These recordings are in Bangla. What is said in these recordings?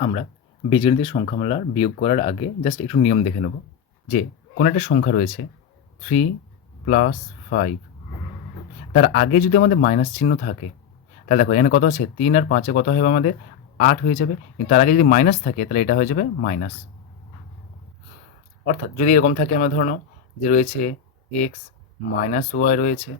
আমরা বীজগণিতের সংখ্যামালার বিয়োগ করার আগে জাস্ট একটু নিয়ম দেখে নেব যে কোনো একটা সংখ্যা রয়েছে থ্রি প্লাস ফাইভ তার আগে যদি আমাদের মাইনাস চিহ্ন থাকে, তাহলে দেখো এখানে কত আছে? তিন আর পাঁচে কত হবে আমাদের? আট হয়ে যাবে। কিন্তু তার আগে যদি মাইনাস থাকে, তাহলে এটা হয়ে যাবে মাইনাস অর্থাৎ যদি এরকম থাকে আমরা ধরে যে রয়েছে এক্স মাইনাস ওয়াই রয়েছে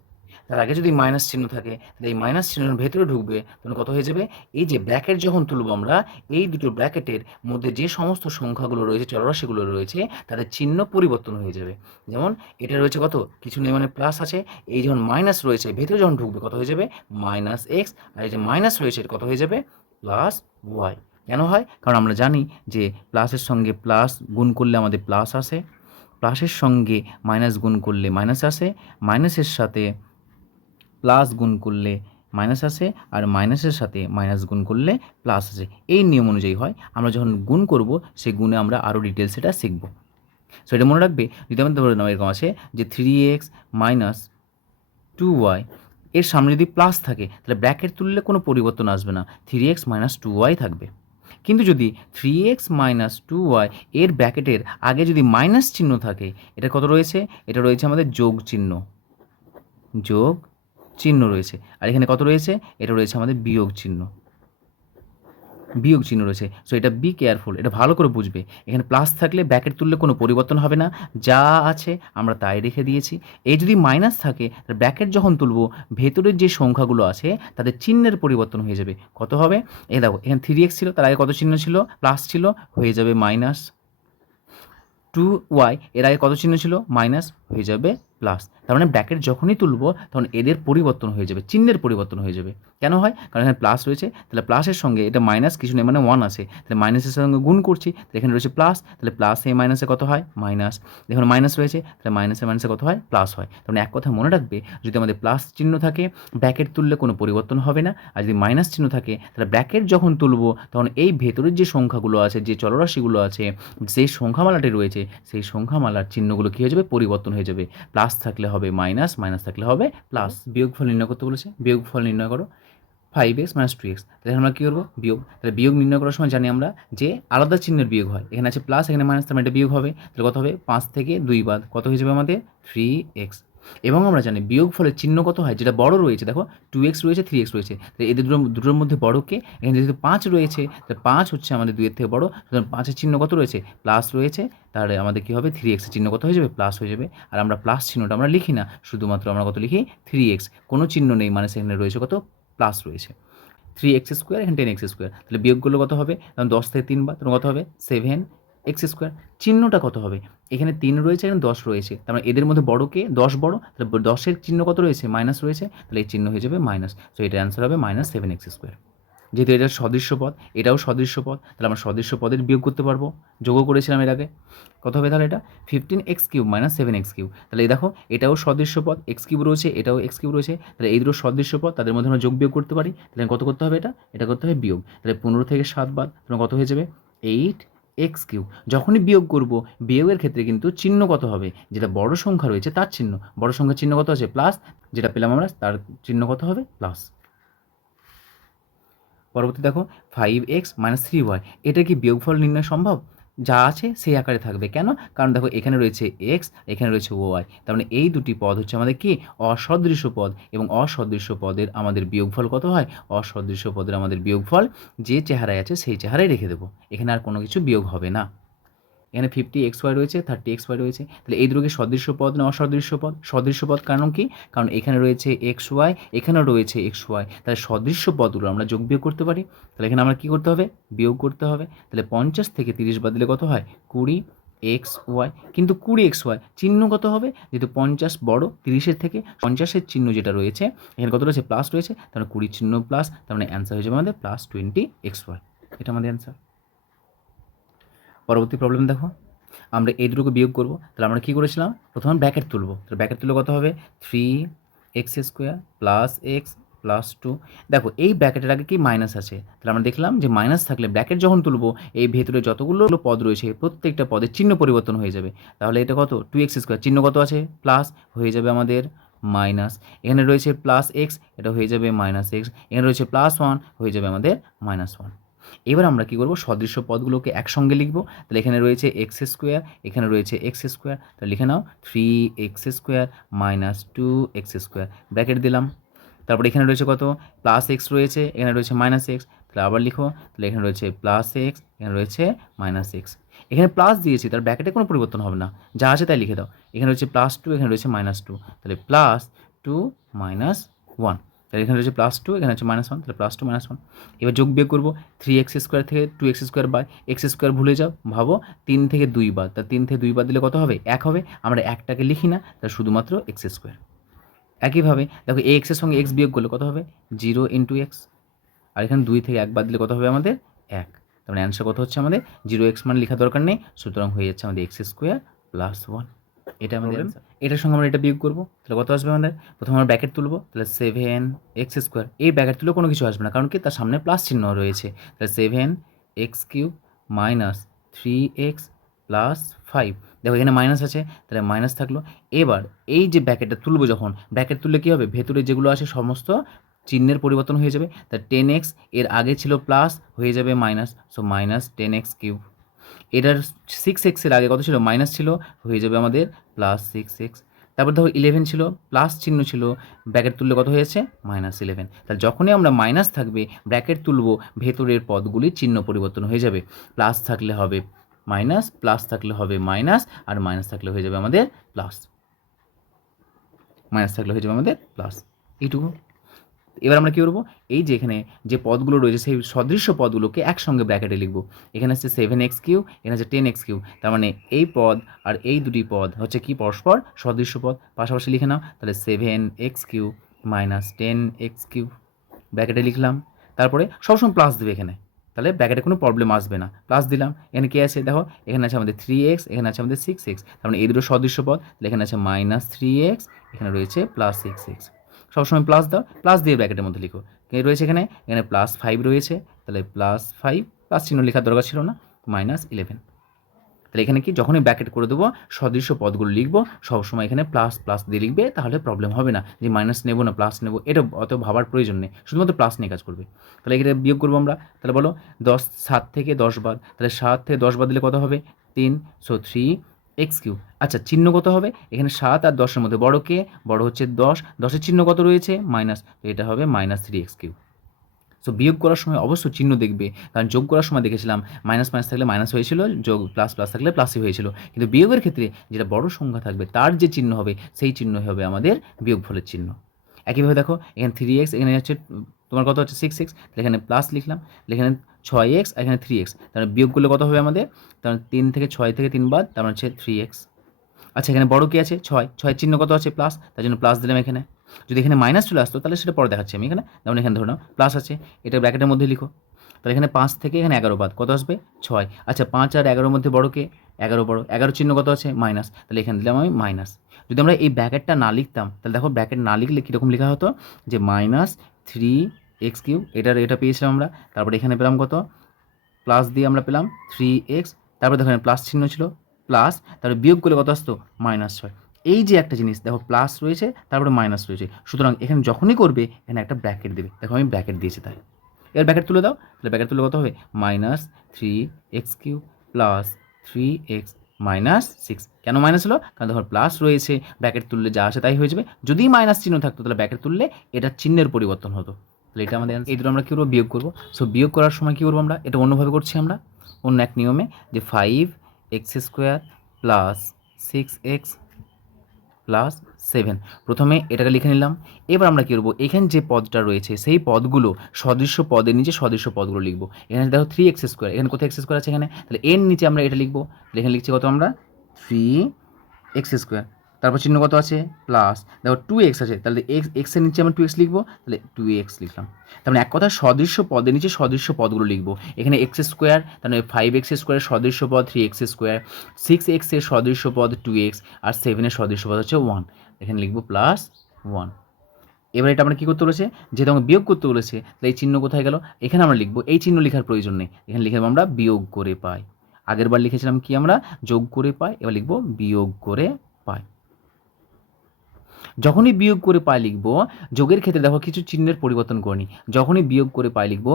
তার আগে যদি মাইনাস চিহ্ন থাকে, তাহলে এই মাইনাস চিহ্নের ভেতরে ঢুকবে তখন কত হয়ে যাবে? এই যে ব্র্যাকেট যখন তুলব আমরা, এই দুটো ব্র্যাকেটের মধ্যে যে সমস্ত সংখ্যাগুলো রয়েছে চলরাশিগুলো রয়েছে, তাদের চিহ্ন পরিবর্তন হয়ে যাবে। যেমন এটা রয়েছে কত? কিছু নেই মানে প্লাস আছে। এই যখন মাইনাস রয়েছে ভেতরে যখন ঢুকবে, কত হয়ে যাবে? মাইনাস এক্স আর এই যে মাইনাস রয়েছে কত হয়ে যাবে? প্লাস ওয়াই কেন হয়? কারণ আমরা জানি যে প্লাসের সঙ্গে প্লাস গুণ করলে আমাদের প্লাস আসে। প্লাসের সঙ্গে মাইনাস গুণ করলে মাইনাস আসে। মাইনাসের সাথে প্লাস গুণ করলে মাইনাস আসে আর মাইনাসের সাথে মাইনাস গুণ করলে প্লাস আসে। এই নিয়ম অনুযায়ী হয়, আমরা যখন গুণ করব, সেই গুণে আমরা আরও ডিটেলস এটা শিখব। সো এটা মনে রাখবে, যদি আমাদের ধরে নাও এরকম আছে যে three x minus two y এর সামনে যদি প্লাস থাকে, তাহলে ব্র্যাকেট তুললে কোনো পরিবর্তন আসবে না three x minus two y থাকবে। কিন্তু যদি three x minus two y এর ব্র্যাকেটের আগে যদি মাইনাস চিহ্ন থাকে, এটা কত রয়েছে? এটা রয়েছে আমাদের যোগ চিহ্ন। যোগ চিহ্ন রয়েছে। আর এখানে কত রয়েছে? এটা রয়েছে আমাদের বিয়োগ চিহ্ন। বিয়োগ চিহ্ন রয়েছে। সো এটা বি কেয়ারফুল এটা ভালো করে বুঝবে। এখানে প্লাস থাকলে ব্যাকেট তুললে কোনো পরিবর্তন হবে না। যা আছে আমরা তাই রেখে দিয়েছি। এই যদি মাইনাস থাকে, তাহলে ব্র্যাকেট যখন তুলবো, ভেতরের যে সংখ্যাগুলো আছে, তাদের চিহ্নের পরিবর্তন হয়ে যাবে। কত হবে? এ দেখো, এখানে থ্রি এক্স ছিল, তার আগে কত চিহ্ন ছিল? প্লাস ছিল, হয়ে যাবে মাইনাস টু ওয়াই এর আগে কত চিহ্ন ছিল? মাইনাস হয়ে যাবে প্লাস তার মানে ব্র্যাকেট যখনই তুলবো, তখন এদের পরিবর্তন হয়ে যাবে, চিহ্নের পরিবর্তন হয়ে যাবে। কেন হয়? কারণ এখানে প্লাস রয়েছে, তাহলে প্লাসের সঙ্গে এটা মাইনাস কিছু নেই মানে ওয়ান আছে। তাহলে মাইনাসের সঙ্গে গুণ করছি, তাহলে এখানে রয়েছে প্লাস তাহলে প্লাস এ মাইনাসে কত হয়? মাইনাস এখন মাইনাস রয়েছে, তাহলে মাইনাসে মাইনাসে কত হয়? প্লাস হয়। তখন এক কথা মনে রাখবে, যদি আমাদের প্লাস চিহ্ন থাকে, ব্র্যাকেট তুললে কোনো পরিবর্তন হবে না। আর যদি মাইনাস চিহ্ন থাকে, তাহলে ব্র্যাকেট যখন তুলব, তখন এই ভেতরের যে সংখ্যাগুলো আছে, যে চলরাশিগুলো আছে, যে সংখ্যামালাটি রয়েছে, সেই সংখ্যামালার চিহ্নগুলো কী হয়ে যাবে? পরিবর্তন হয়ে যাবে। প্লাস থাকলে হবে মাইনাস মাইনাস থাকলে হবে প্লাস। বিয়োগফল নির্ণয় করতে বলেছে, বিয়োগফল নির্ণয় করো। Five x minus two x তাহলে আমরা কী করব? বিয়োগ, তাহলে বিয়োগ নির্ণয় করার সময় জানি আমরা যে আলাদা চিহ্নের বিয়োগ হয়। এখানে আছে প্লাস এখানে মাইনাস তার মানে এটা বিয়োগ হবে। তাহলে কত হবে? পাঁচ থেকে দুই বাদ। কত হয়ে যাবে আমাদের? থ্রি এক্স এবং আমরা জানি বিয়োগ ফলের চিহ্ন কত হয়? যেটা বড় রয়েছে, দেখো টু এক্স রয়েছে থ্রি এক্স রয়েছে। এদের দুটো, দুটোর মধ্যে বড়কে এখানে যেহেতু পাঁচ রয়েছে, তাহলে পাঁচ হচ্ছে আমাদের দুইয়ের থেকে বড়। সুতরাং পাঁচের চিহ্ন কত রয়েছে? প্লাস রয়েছে, তাহলে আমাদের কী হবে? থ্রি এক্সের চিহ্ন কত হয়ে যাবে? প্লাস হয়ে যাবে। আর আমরা প্লাস চিহ্নটা আমরা লিখি না, শুধুমাত্র আমরা কত লিখি? থ্রি এক্স কোনো চিহ্ন নেই মানে সেখানে রয়েছে কত? প্লাস রয়েছে। থ্রি এক্স স্কোয়ার এখানে টেন এক্স স্কোয়ার তাহলে বিয়োগগুলো কত হবে? তখন দশ থেকে তিন বার, তখন কত হবে? সেভেন এক্স স্কোয়ার, চিহ্নটা কত হবে? এখানে তিন রয়েছে এখানে দশ রয়েছে। তার মানে এদের মধ্যে বড় কে? দশ বড়। তাহলে দশের চিহ্ন কত রয়েছে? মাইনাস রয়েছে। তাহলে এই চিহ্ন হয়ে যাবে মাইনাস। সো এটার অ্যান্সার হবে মাইনাস সেভেন এক্স স্কোয়ার। যেহেতু এটা সদৃশ্য পদ, এটাও সদৃশ্য পদ, তাহলে আমরা সদৃশ্য পদের বিয়োগ করতে পারব। যোগও করেছিলাম এর আগে। কত হবে তাহলে এটা? Fifteen x cube minus seven x cube. তাহলে দেখো, এটাও সদৃশ্য পদ, এক্স কিউব রয়েছে, এটাও এক্স কিউব রয়েছে। তাহলে এই দুটো সদৃশ্য পদ, তাদের মধ্যে আমরা যোগ বিয়োগ করতে পারি। তাহলে কত করতে হবে এটা? এটা করতে হবে বিয়োগ। তাহলে পনেরো থেকে সাত বাদ, তাহলে কত হয়ে যাবে? Eight x cube. যখনই বিয়োগ করব, বিয়োগের ক্ষেত্রে কিন্তু চিহ্ন কত হবে? যেটা বড় সংখ্যা রয়েছে, তার চিহ্ন। বড় সংখ্যার চিহ্ন কত আছে? প্লাস যেটা পেলাম আমরা, তার চিহ্ন কত হবে? প্লাস পরবর্তী দেখো five x minus three y এটা কি বিয়োগফল নির্ণয় সম্ভব? যা আছে সেই আকারে থাকবে। কেন? কারণ দেখো, এখানে রয়েছে এক্স এখানে রয়েছে ওয়াই তার মানে এই দুটি পদ হচ্ছে আমাদের কি? অসদৃশ্য পদ। এবং অসদৃশ্য পদের আমাদের বিয়োগফল কত হয়? অসদৃশ্য পদের আমাদের বিয়োগফল যে চেহারায় আছে সেই চেহারায় রেখে দেবো। এখানে আর কোনো কিছু বিয়োগ হবে না। এখানে ফিফটি এক্স ওয়াই রয়েছে থার্টি এক্স ওয়াই রয়েছে। তাহলে এই দুটোকে সদৃশ্য পদ না অসদৃশ্য পদ সদৃশ্য পদ কারণ কি? কারণ এখানে রয়েছে এক্স ওয়াই এখানেও রয়েছে এক্স ওয়াই তাহলে সদৃশ্য পদগুলো আমরা যোগ বিয়োগ করতে পারি। তাহলে এখানে আমরা কী করতে হবে? বিয়োগ করতে হবে। তাহলে পঞ্চাশ থেকে তিরিশ বাদ দিলে কত হয়? কুড়ি এক্স ওয়াই কিন্তু কুড়ি এক্স ওয়াই চিহ্ন কত হবে? যেহেতু পঞ্চাশ বড়, তিরিশের থেকে পঞ্চাশের চিহ্ন যেটা রয়েছে, এখানে কত রয়েছে? প্লাস রয়েছে। তাহলে কুড়ি চিহ্ন প্লাস তার মানে অ্যান্সার হয়ে যাবে আমাদের প্লাস টোয়েন্টি এক্স ওয়াই এটা আমাদের অ্যান্সার পরবর্তী প্রবলেম দেখো। আমরা এই দুটোকে বিয়োগ করব। তাহলে আমরা কী করেছিলাম? প্রথমে ব্যাকেট তুলবো। তাহলে ব্যাকেট তুলে কত হবে? Three x square plus x plus two দেখো, এই ব্র্যাকেটের আগে কি মাইনাস আছে? তাহলে আমরা দেখলাম যে মাইনাস থাকলে ব্র্যাকেট যখন তুলবো, এই ভেতরে যতগুলো পদ রয়েছে, প্রত্যেকটা পদের চিহ্ন পরিবর্তন হয়ে যাবে। তাহলে এটা কত? টু এক্স স্কোয়ার চিহ্ন কত আছে? প্লাস হয়ে যাবে আমাদের মাইনাস এখানে রয়েছে প্লাস এক্স এটা হয়ে যাবে মাইনাস এক্স এখানে রয়েছে প্লাস ওয়ান হয়ে যাবে আমাদের মাইনাস ওয়ান এবার আমরা কী করব? সদৃশ্য পদগুলোকে একসঙ্গে লিখব। তাহলে এখানে রয়েছে এক্স স্কোয়ার এখানে রয়েছে এক্স স্কোয়ার তাহলে লিখে নাও three x square minus two x square bracket দিলাম। তারপর এখানে রয়েছে কত? প্লাস এক্স রয়েছে, এখানে রয়েছে মাইনাস এক্স তাহলে আবার লিখো। তাহলে এখানে রয়েছে প্লাস এক্স এখানে রয়েছে মাইনাস এক্স এখানে প্লাস দিয়েছি, তার ব্র্যাকেটে কোনো পরিবর্তন হবে না। যা আছে তাই লিখে দাও। এখানে রয়েছে প্লাস টু এখানে রয়েছে মাইনাস টু তাহলে প্লাস টু মাইনাস ওয়ান তাহলে এখানে রয়েছে প্লাস টু এখানে হচ্ছে মাইনাস ওয়ান তাহলে প্লাস টু মাইনাস ওয়ান এবার যোগ বিয়োগ করব থ্রি এক্স স্কোয়ার থেকে two x square by x square ভুলে যাও, ভাবো তিন থেকে দুই বাদ তা তিন থেকে দুই বাদ দিলে কত হবে? এক হবে, আমরা একটাকে লিখি না, তা শুধুমাত্র এক্স স্কোয়ার একইভাবে দেখো এ এক্সের সঙ্গে এক্স বিয়োগ করলে কত হবে? জিরো ইন্টু এক্স আর এখানে দুই থেকে এক বাদ দিলে কত হবে আমাদের? এক। তার মানে অ্যান্সার কত হচ্ছে আমাদের? জিরো এক্স মানে লেখা দরকার নেই, সুতরাং হয়ে যাচ্ছে আমাদের এক্স স্কোয়ার প্লাস ওয়ান এটা আমাদের। এটার সঙ্গে আমরা এটা বিয়োগ করব। তাহলে কত আসবে আমাদের? প্রথমে আমরা ব্যাকেট তুলবো তাহলে সেভেন এক্স স্কোয়ার এই ব্যাকেট তুলে কোনো কিছু আসবে না কারণ কি তার সামনে প্লাস চিহ্ন রয়েছে। তাহলে seven x cube minus three x plus five দেখো এখানে মাইনাস আছে তাহলে মাইনাস থাকল। এবার এই যে ব্যাকেটটা তুলবো যখন ব্যাকেট তুললে কী হবে? ভেতরে যেগুলো আছে সমস্ত চিহ্নের পরিবর্তন হয়ে যাবে। তা টেন এক্সের আগে ছিল প্লাস হয়ে যাবে minus so minus ten x cube এটার সিক্স এক্সের আগে কত ছিল? মাইনাস ছিল, হয়ে যাবে আমাদের প্লাস সিক্স এক্স তারপর ধরো ইলেভেন ছিল প্লাস চিহ্ন ছিল ব্র্যাকেট তুললে কত হয়েছে মাইনাস ইলেভেন তাহলে যখনই আমরা মাইনাস থাকবে ব্র্যাকেট তুলব, ভেতরের পদগুলির চিহ্ন পরিবর্তন হয়ে যাবে। প্লাস থাকলে হবে মাইনাস প্লাস থাকলে হবে মাইনাস আর মাইনাস থাকলে হয়ে যাবে আমাদের প্লাস মাইনাস থাকলে হয়ে যাবে আমাদের প্লাস এইটুকু। এবার আমরা কী করব? এই যে এখানে যে পদগুলো রয়েছে, সেই সদৃশ্য পদগুলোকে একসঙ্গে ব্র্যাকেটে লিখব। এখানে হচ্ছে সেভেন এক্স কিউ এখানে হচ্ছে টেন এক্স কিউ তার মানে এই পদ আর এই দুটি পদ হচ্ছে কি? পরস্পর সদৃশ্য পদ। পাশাপাশি লিখে নাও, তাহলে seven x cube minus ten x cube ব্র্যাকেটে লিখলাম। তারপরে সবসময় প্লাস দেবে এখানে। তাহলে ব্র্যাকেটে কোনো প্রবলেম আসবে না। প্লাস দিলাম। এখানে কী আছে? দেখো, এখানে আছে আমাদের থ্রি এক্স এখানে আছে আমাদের সিক্স এক্স তার মানে এই দুটো সদৃশ্য পদ। এখানে আছে মাইনাস থ্রি এক্স এখানে রয়েছে প্লাস সিক্স এক্স সবসময় প্লাস দাও প্লাস দিয়ে ব্র্যাকেটের মধ্যে লিখো। রয়েছে এখানে এখানে প্লাস ফাইভ রয়েছে, তাহলে প্লাস ফাইভ প্লাস চিহ্ন লেখার দরকার ছিল না মাইনাস ইলেভেন তাহলে এখানে কি, যখনই ব্র্যাকেট করে দেবো, সদৃশ্য পদগুলো লিখব, সবসময় এখানে প্লাস প্লাস দিয়ে লিখবে, তাহলে প্রবলেম হবে না যে মাইনাস নেব না প্লাস নেব, এটা অত ভাবার প্রয়োজন নেই, শুধুমাত্র প্লাস নিয়ে কাজ করবে। তাহলে এখানে বিয়োগ করব আমরা, তাহলে বলো, দশ, সাত থেকে দশ বাদ, তাহলে সাত থেকে দশ বাদ দিলে কত হবে? তিন সো থ্রি এক্স কিউ। আচ্ছা চিহ্ন কত হবে? এখানে সাত আর দশের মধ্যে বড় কে? বড় হচ্ছে দশ। দশের চিহ্ন কত রয়েছে? মাইনাস এটা হবে minus three x cube. So বিয়োগ করার সময় অবশ্যই চিহ্ন দেখবে। কারণ যোগ করার সময় দেখেছিলাম, মাইনাস মাইনাস থাকলে মাইনাস হয়েছিল, যোগ প্লাস প্লাস থাকলে প্লাসই হয়েছিল। কিন্তু বিয়োগের ক্ষেত্রে যেটা বড় সংখ্যা থাকবে, তার যে চিহ্ন হবে, সেই চিহ্ন হবে আমাদের বিয়োগ ফলের চিহ্ন। একইভাবে দেখো, এখানে থ্রি এক্স এখানে হচ্ছে, তোমার কত হচ্ছে? সিক্স এক্স এখানে প্লাস লিখলাম। এখানে ছয় এক্স এখানে থ্রি এক্স। তাহলে বিয়োগ করলে কত হবে আমাদের? তার তিন থেকে ছয় থেকে তিন বাদ তার মানে হচ্ছে থ্রি এক্স। আচ্ছা এখানে বড় কি আছে? ছয়। ছয় চিহ্ন কত আছে? প্লাস। তার জন্য প্লাস দিলাম এখানে। যদি এখানে মাইনাস চলে আসতো, তাহলে সেটা পরে দেখাচ্ছি আমি এখানে। যেমন এখানে ধরো প্লাস আছে। এটা ব্র্যাকেটের মধ্যে লিখো। তাহলে এখানে পাঁচ থেকে এখানে এগারো বাদ। কত আসবে? ছয়। আচ্ছা পাঁচ আর এগারোর মধ্যে বড় কে? এগারো বড়। এগারো চিহ্ন কত আছে? মাইনাস। তাহলে এখানে দিলাম আমি মাইনাস। যদি আমরা এই ব্র্যাকেটটা না লিখতাম, তাহলে দেখো ব্র্যাকেট না লিখলে কীরকম লেখা হতো? যে মাইনাস থ্রি এক্স কিউ এটার, এটা পেয়েছিলাম আমরা। তারপরে এখানে পেলাম কত? প্লাস দিয়ে আমরা পেলাম থ্রি এক্স তারপরে দেখো প্লাস চিহ্ন ছিল। প্লাস, তারপরে বিয়োগ করলে কত আসতো? মাইনাস ছয়। এই যে একটা জিনিস, দেখো প্লাস রয়েছে, তারপরে মাইনাস রয়েছে। সুতরাং এখানে যখনই করবে, এখানে একটা ব্র্যাকেট দেবে। দেখো আমি ব্র্যাকেট দিয়েছি তাই এর ব্র্যাকেট তুলে দাও। তাহলে ব্র্যাকেট তুলে কত হবে? Minus three x cube plus three x minus six কেন মাইনাস হলো? কারণ দেখো প্লাস রয়েছে ব্র্যাকেট তুললে যা আসে তাই হয়ে যাবে। যদি মাইনাস চিহ্ন থাকতো, তাহলে ব্র্যাকেট তুললে এটা চিহ্নের পরিবর্তন হতো। তাহলে এটা আমাদের। এই দুটো আমরা কী করব? বিয়োগ করব। সো বিয়োগ করার সময় কী করব আমরা? এটা অন্যভাবে করছি আমরা। অন্য এক নিয়মে যে five x square plus six x plus seven প্রথমে এটাকে লিখে নিলাম। এবার আমরা কী করব? এখানে যে পদটা রয়েছে, সেই পদগুলো সদৃশ্য পদের নিচে সদৃশ্য পদগুলো লিখব। এখানে দেখো থ্রি এক্স স্কোয়ার এখানে কোথায় এক্স স্কোয়ার আছে এখানে? তাহলে এর নিচে আমরা এটা লিখব। এখানে লিখছি কত আমরা? থ্রি এক্স স্কোয়ার তারপর চিহ্ন কত আছে? প্লাস দেখো টু এক্স আছে। তাহলে এক্স এক্সের নিচে আমরা টু এক্স লিখব, তাহলে টু এক্স লিখলাম। তার মানে এক কথা সদৃশ্য পদের নিচে সদৃশ্য পদগুলো লিখব। এখানে এক্স স্কোয়ার তার মানে ফাইভ এক্স স্কোয়ারের সদৃশ্য পদ থ্রি এক্স স্কোয়ার সিক্স এক্সের সদৃশ্য পদ টু এক্স আর সেভেনের সদৃশ্য পদ হচ্ছে ওয়ান এখানে লিখব প্লাস ওয়ান এবার এটা আমরা কী করতে বলেছে? যেহেতু আমাকে বিয়োগ করতে বলেছে, তাহলে এই চিহ্ন কোথায় গেল? এখানে আমরা লিখব, এই চিহ্ন লেখার প্রয়োজন নেই। এখানে লিখে আমরা বিয়োগ করে পাই। আগের বার লিখেছিলাম কি আমরা? যোগ করে পাই। এবার লিখব বিয়োগ করে পাই। যখনই বিয়োগ করে পাই লিখব, যোগের ক্ষেত্রে দেখো কিছু চিহ্নের পরিবর্তন করিনি যখনই বিয়োগ করে পাই লিখব,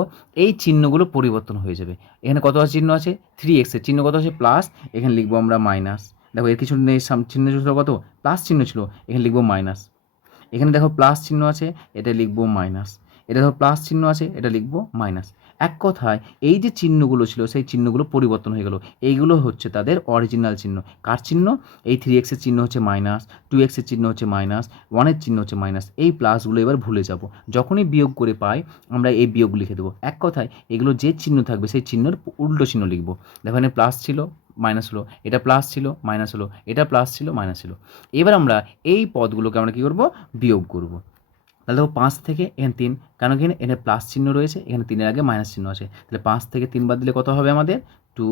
এই চিহ্নগুলো পরিবর্তন হয়ে যাবে। এখানে কত চিহ্ন আছে? থ্রি এক্সের চিহ্ন কত আছে? প্লাস এখানে লিখব আমরা মাইনাস দেখো এর কিছু নেই চিহ্ন ছিল কত? প্লাস চিহ্ন ছিল, এখানে লিখব মাইনাস এখানে দেখো প্লাস চিহ্ন আছে, এটা লিখব মাইনাস এটা দেখো প্লাস চিহ্ন আছে, এটা লিখব মাইনাস এক কথায় এই যে চিহ্নগুলো ছিল, সেই চিহ্নগুলো পরিবর্তন হয়ে গেল। এইগুলো হচ্ছে তাদের অরিজিনাল চিহ্ন। কার চিহ্ন? এই থ্রি এক্সের চিহ্ন হচ্ছে মাইনাস টু এক্সের চিহ্ন হচ্ছে মাইনাস ওয়ানের চিহ্ন হচ্ছে মাইনাস এই প্লাসগুলো এবার ভুলে যাব। যখনই বিয়োগ করে পাই, আমরা এই বিয়োগ লিখে দেবো। এক কথায় এগুলো যে চিহ্ন থাকবে, সেই চিহ্নর উল্টো চিহ্ন লিখব। দেখো এখানে প্লাস ছিল মাইনাস হলো। এটা প্লাস ছিল মাইনাস হলো। এটা প্লাস ছিল মাইনাস ছিল। এবার আমরা এই পদগুলোকে আমরা কী করব? বিয়োগ করব। তাহলে দেখো পাঁচ থেকে এখানে তিন কারণ এখানে এখানে প্লাস চিহ্ন রয়েছে, এখানে তিনের আগে মাইনাস চিহ্ন আছে। তাহলে পাঁচ থেকে তিন বাদ দিলে কত হবে আমাদের? টু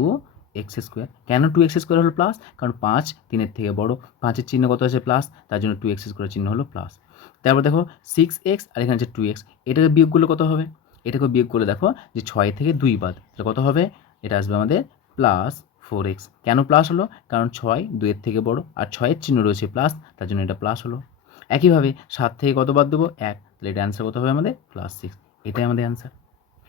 এক্স স্কোয়ার কেন টু এক্স স্কোয়ার হলো প্লাস কারণ পাঁচ তিনের থেকে বড়। পাঁচের চিহ্ন কত আছে প্লাস তার জন্য টু এক্স স্কোয়ার চিহ্ন হলো প্লাস তারপর দেখো সিক্স এক্স আর এখানে আছে টু এক্স এটাকে বিয়োগ করলে কত হবে? এটাকে বিয়োগ করলে দেখো যে ছয় থেকে দুই বাদ। তাহলে কত হবে? এটা আসবে আমাদের প্লাস ফোর এক্স কেন প্লাস হলো? কারণ ছয় দুইয়ের থেকে বড়, আর ছয়ের চিহ্ন রয়েছে প্লাস তার জন্য এটা প্লাস হলো। একইভাবে সাত থেকে কত বাদ দেবো? এক। তাহলে এটা অ্যান্সার কত হবে আমাদের? প্লাস সিক্স এটাই আমাদের অ্যান্সার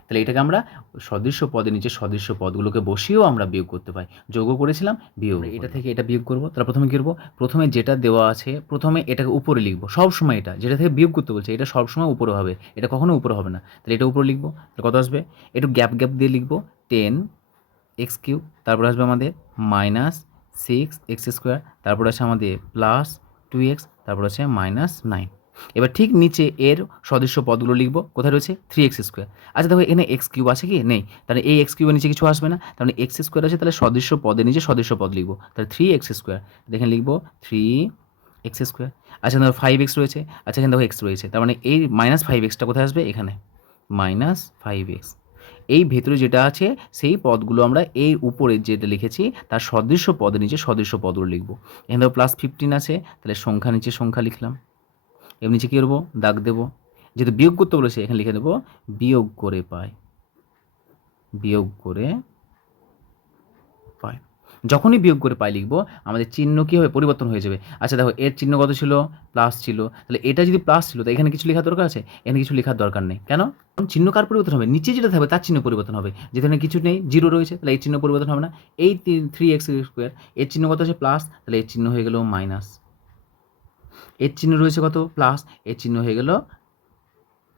তাহলে এটাকে আমরা সদৃশ্য পদের নিচে সদৃশ্য পদগুলোকে বসিয়েও আমরা বিয়োগ করতে পারি। যোগও করেছিলাম বিয়োগ এটা থেকে এটা বিয়োগ করব। তাহলে প্রথমে কী করব? প্রথমে যেটা দেওয়া আছে প্রথমে এটাকে উপরে লিখব। সবসময় এটা যেটা থেকে বিয়োগ করতে বলছে এটা সবসময় উপরে হবে। এটা কখনো উপরে হবে না। তাহলে এটা উপরে লিখব। তাহলে কত আসবে? একটু গ্যাপ গ্যাপ দিয়ে লিখব। টেন এক্স কিউব তারপর আসবে আমাদের মাইনাস সিক্স এক্স স্কোয়ার তারপর আছে আমাদের প্লাস টু এক্স তারপর আছে মাইনাস নাইন এবার ঠিক নিচে এর সদস্য পদগুলো লিখব। কোথায় রয়েছে? থ্রি এক্স স্কোয়ার আচ্ছা দেখো, এখানে এক্স কিউব আছে কি? নেই। তাহলে এই এক্স কিউবের নিচে কিছু আসবে না। তাহলে এক্স স্কোয়ার আছে, তাহলে সদস্য পদের নিচে সদস্য পদ লিখব। তাহলে থ্রি এক্স স্কোয়ার দেখেন লিখব থ্রি এক্স স্কোয়ার আচ্ছা দেখো ফাইভ এক্স রয়েছে। আচ্ছা এখানে দেখো এক্স রয়েছে। তার মানে এই মাইনাস ফাইভ এক্সটা কোথায় আসবে? এখানে। মাইনাস ফাইভ এক্স এই ভেতরে যেটা আছে, সেই পদগুলো আমরা এই উপরে যেটা লিখেছি, তার সদৃশ্য পদের নিচে সদৃশ্য পদগুলো লিখব। এখানে প্লাস ফিফটিন আছে, তাহলে সংখ্যা নিচে সংখ্যা লিখলাম। এর নিচে কী করব? দাগ দেবো। যেহেতু বিয়োগ করতে বলেছে, এখানে লিখে দেবো, বিয়োগ করে পায় বিয়োগ করে পাই। যখনই বিয়োগ করে পাই লিখব, আমাদের চিহ্ন কী হবে? পরিবর্তন হয়ে যাবে। আচ্ছা দেখো, এর চিহ্ন কত ছিল? প্লাস ছিল। তাহলে এটা যদি প্লাস ছিল, তো এখানে কিছু লেখার দরকার আছে? এখানে কিছু লেখার দরকার নেই। কেন? চিহ্ন কার পরিবর্তন হবে? নিচে যেটা থাকবে, তার চিহ্ন পরিবর্তন হবে। যেখানে কিছু নেই জিরো রয়েছে, তাহলে এই চিহ্ন পরিবর্তন হবে না। এই থ্রি এক্স স্কোয়ার এর চিহ্ন কত আছে? প্লাস তাহলে এর চিহ্ন হয়ে গেল মাইনাস এর চিহ্ন রয়েছে কত? প্লাস এর চিহ্ন হয়ে গেল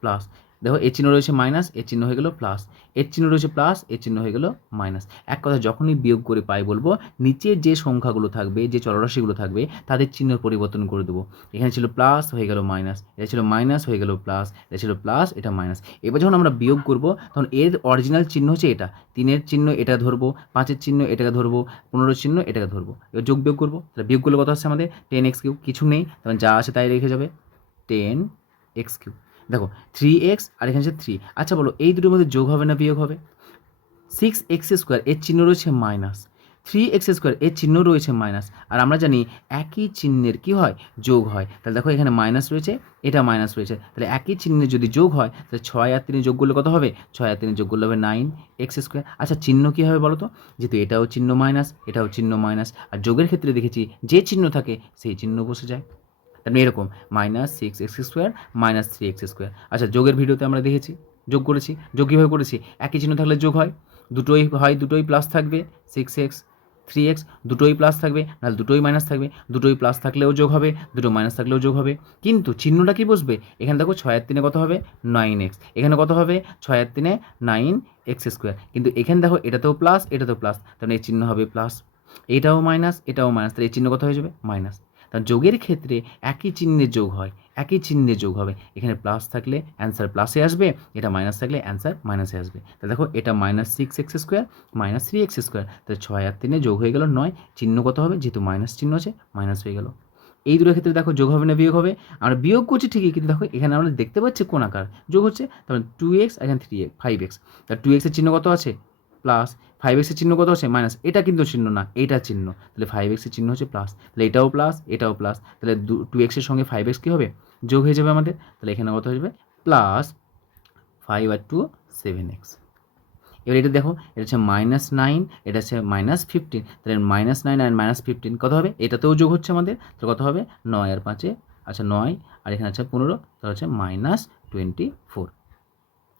প্লাস দেখো এর চিহ্ন রয়েছে মাইনাস এর চিহ্ন হয়ে গেল প্লাস এর চিহ্ন রয়েছে প্লাস এর চিহ্ন হয়ে গেল মাইনাস এক কথা যখনই বিয়োগ করে পাই বলব, নিচে যে সংখ্যাগুলো থাকবে, যে চলরাশিগুলো থাকবে, তাদের চিহ্ন পরিবর্তন করে দেবো। এখানে ছিল প্লাস হয়ে গেল মাইনাস এটা ছিল মাইনাস হয়ে গেল প্লাস এটা ছিল প্লাস এটা মাইনাস এবার যখন আমরা বিয়োগ করব, তখন এর অরিজিনাল চিহ্ন হচ্ছে এটা। তিনের চিহ্ন এটা ধরবো, পাঁচের চিহ্ন এটাকে ধরবো পনেরো চিহ্ন এটাকে ধরবো। এবার যোগ বিয়োগ করব। তাহলে বিয়োগ করলে কত আসছে আমাদের? টেন এক্স কিউব কিছু নেই। তখন যা আছে তাই রেখে যাবে। টেন এক্স কিউব দেখো থ্রি এক্স আর এখানে থ্রি আচ্ছা বলো, এই দুটোর মধ্যে যোগ হবে না বিয়োগ হবে? সিক্স এক্স স্কোয়ার এর চিহ্ন রয়েছে মাইনাস থ্রি এক্স স্কোয়ার এর চিহ্ন রয়েছে মাইনাস আর আমরা জানি একই চিহ্নের কি হয়? যোগ হয়। তাহলে দেখো, এখানে মাইনাস রয়েছে, এটা মাইনাস রয়েছে। তাহলে একই চিহ্নের যদি যোগ হয়, তাহলে ছয় আর তিনে যোগ করলে কত হবে? ছয় আর তিনে যোগ করলে হবে নাইন এক্স স্কোয়ার আচ্ছা চিহ্ন কী হবে বলো তো? যেহেতু এটাও চিহ্ন মাইনাস এটাও চিহ্ন মাইনাস আর যোগের ক্ষেত্রে দেখেছি, যে চিহ্ন থাকে, সেই চিহ্ন বসে যায়। তাহলে এরকম minus six x square minus three x square আচ্ছা যোগের ভিডিওতে আমরা দেখেছি, যোগ করেছি, যোগ কীভাবে করেছি? একই চিহ্ন থাকলে যোগ হয়, দুটোই হয়, দুটোই প্লাস থাকবে সিক্স এক্স থ্রি এক্স দুটোই প্লাস থাকবে, নাহলে দুটোই মাইনাস থাকবে, দুটোই প্লাস থাকলেও যোগ হবে, দুটো মাইনাস থাকলেও যোগ হবে। কিন্তু চিহ্নটা কি বসবে? এখানে দেখো ছয়ের তিনে কত হবে? নাইন এক্স এখানে কত হবে? ছয়ের তিনে নাইন এক্স স্কোয়ার কিন্তু এখানে দেখো, এটাতেও প্লাস এটাতেও প্লাস তাহলে এই চিহ্ন হবে প্লাস এটাও মাইনাস এটাও মাইনাস তাহলে এই চিহ্ন কত হয়ে যাবে? মাইনাস যোগের ক্ষেত্রে একই চিহ্নে যোগ হয়, একই চিহ্নে যোগ হবে। এখানে প্লাস থাকলে অ্যান্সার প্লাসে আসবে, এটা মাইনাস থাকলে অ্যান্সার মাইনাসে আসবে। তা দেখো, এটা minus six x square minus three x square তাহলে ছয় আর তিনে যোগ হয়ে গেল নয়, চিহ্ন কত হবে? যেহেতু মাইনাস চিহ্ন আছে মাইনাস হয়ে গেল। এই দুটো ক্ষেত্রে দেখো যোগ হবে না বিয়োগ হবে। আমরা বিয়োগ করছি ঠিকই, কিন্তু দেখো, এখানে আমরা দেখতে পাচ্ছি কোন আকার। যোগ হচ্ছে তাহলে টু এক্স এখানে থ্রি এক্স ফাইভ এক্স তাহলে টু এক্সের চিহ্ন কত আছে? প্লাস ফাইভ এক্সের চিহ্ন কত আছে মাইনাস এটা কিন্তু চিহ্ন না এইটা চিহ্ন। তাহলে ফাইভ এক্সের চিহ্ন হচ্ছে প্লাস তাহলে এটাও প্লাস এটাও প্লাস তাহলে দু টু এক্সের সঙ্গে ফাইভ এক্স কী হবে? যোগ হয়ে যাবে আমাদের। তাহলে এখানে কত হয়ে যাবে? প্লাস ফাইভ আর টু সেভেন এক্স এবার এটা দেখো, এটা হচ্ছে মাইনাস নাইন এটা হচ্ছে মাইনাস ফিফটিন তাহলে মাইনাস নাইন আর মাইনাস ফিফটিন কত হবে? এটাতেও যোগ হচ্ছে আমাদের। তো কত হবে? নয় আর পাঁচে আচ্ছা নয়, আর এখানে আছে পনেরো, তাহলে হচ্ছে মাইনাস টোয়েন্টি ফোর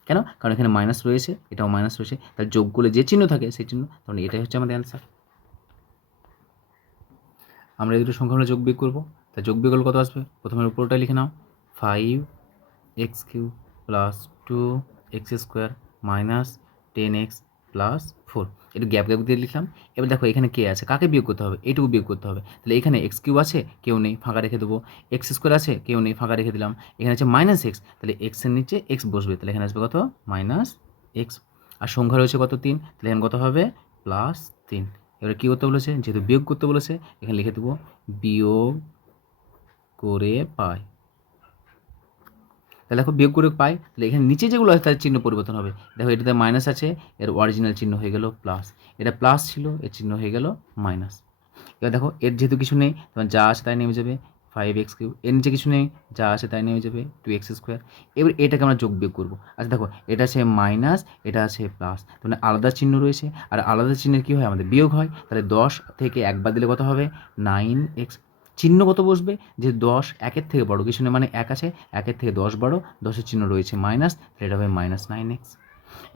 কেন? কারণ এখানে মাইনাস রয়েছে, এটাও মাইনাস রয়েছে। তার যোগ করলে যে চিহ্ন থাকে, সেই চিহ্ন তখন এটাই হচ্ছে আমাদের অ্যান্সার আমরা এই দুটো সংখ্যাগুলো যোগ বিয়োগ করব। তা যোগ বিয়োগ কত আসবে? প্রথমে উপরটা লিখে নাও। Five x cube plus two x square minus ten x plus four একটু গ্যাপ গ্যাপ দিয়ে লিখলাম। এবার দেখো এখানে কে আছে? কাকে বিয়োগ করতে হবে? এটুকু বিয়োগ করতে হবে। তাহলে এখানে এক্স কিউ আছে, কেউ নেই, ফাঁকা রেখে দেবো। এক্স স্কোয়ার আছে, কেউ নেই, ফাঁকা রেখে দিলাম। এখানে আছে মাইনাস এক্স তাহলে এক্সের নিচে এক্স বসবে। তাহলে এখানে আসবে কত? মাইনাস এক্স আর সংখ্যা রয়েছে কত? তিন। তাহলে এখানে কত হবে? প্লাস তিন। এবারে কী করতে বলেছে? যেহেতু বিয়োগ করতে বলেছে, এখানে লিখে দেবো বিয়োগ করে পাই। তাহলে দেখো বিয়োগ করে পাই, তাহলে এখানে নিচে যেগুলো আছে তার চিহ্ন পরিবর্তন হবে। দেখো এটাতে মাইনাস আছে, এর অরিজিনাল চিহ্ন হয়ে গেল প্লাস এটা প্লাস ছিল, এর চিহ্ন হয়ে গেল মাইনাস এবার দেখো এর যেহেতু কিছু নেই, তোমার যা আছে তাই নেমে যাবে। ফাইভ এক্স কিউ এর নিচে কিছু নেই, যা আছে তাই নেমে যাবে টু এক্স স্কোয়ার এবার এটাকে আমরা যোগ বিয়োগ করব। আচ্ছা দেখো, এটা আছে মাইনাস এটা আছে প্লাস মানে আলাদা চিহ্ন রয়েছে, আর আলাদা চিহ্নের কী হয়? আমাদের বিয়োগ হয়। তাহলে দশ থেকে একবার দিলে কত হবে? নাইন এক্স চিহ্ন কত বসবে? যে দশ একের থেকে বড়, কিছু নেই মানে এক আছে, একের থেকে দশ বড়, দশের চিহ্ন রয়েছে মাইনাস তাহলে এটা হবে মাইনাস নাইন এক্স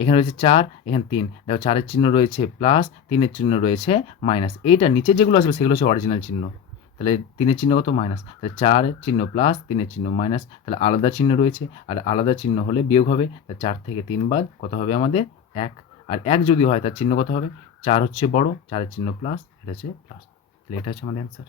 এখানে রয়েছে চার, এখানে তিন। দেখো চারের চিহ্ন রয়েছে প্লাস তিনের চিহ্ন রয়েছে মাইনাস এইটা নিচে যেগুলো আসবে, সেগুলো হচ্ছে অরিজিনাল চিহ্ন। তাহলে তিনের চিহ্ন কত? মাইনাস তাহলে চার চিহ্ন প্লাস তিনের চিহ্ন মাইনাস তাহলে আলাদা চিহ্ন রয়েছে, আর আলাদা চিহ্ন হলে বিয়োগ হবে। তাহলে চার থেকে তিন বাদ, কত হবে আমাদের? এক। আর এক যদি হয়, তার চিহ্ন কত হবে? চার হচ্ছে বড়, চারের চিহ্ন প্লাস এটা হচ্ছে প্লাস তাহলে এটা হচ্ছে আমাদের অ্যান্সার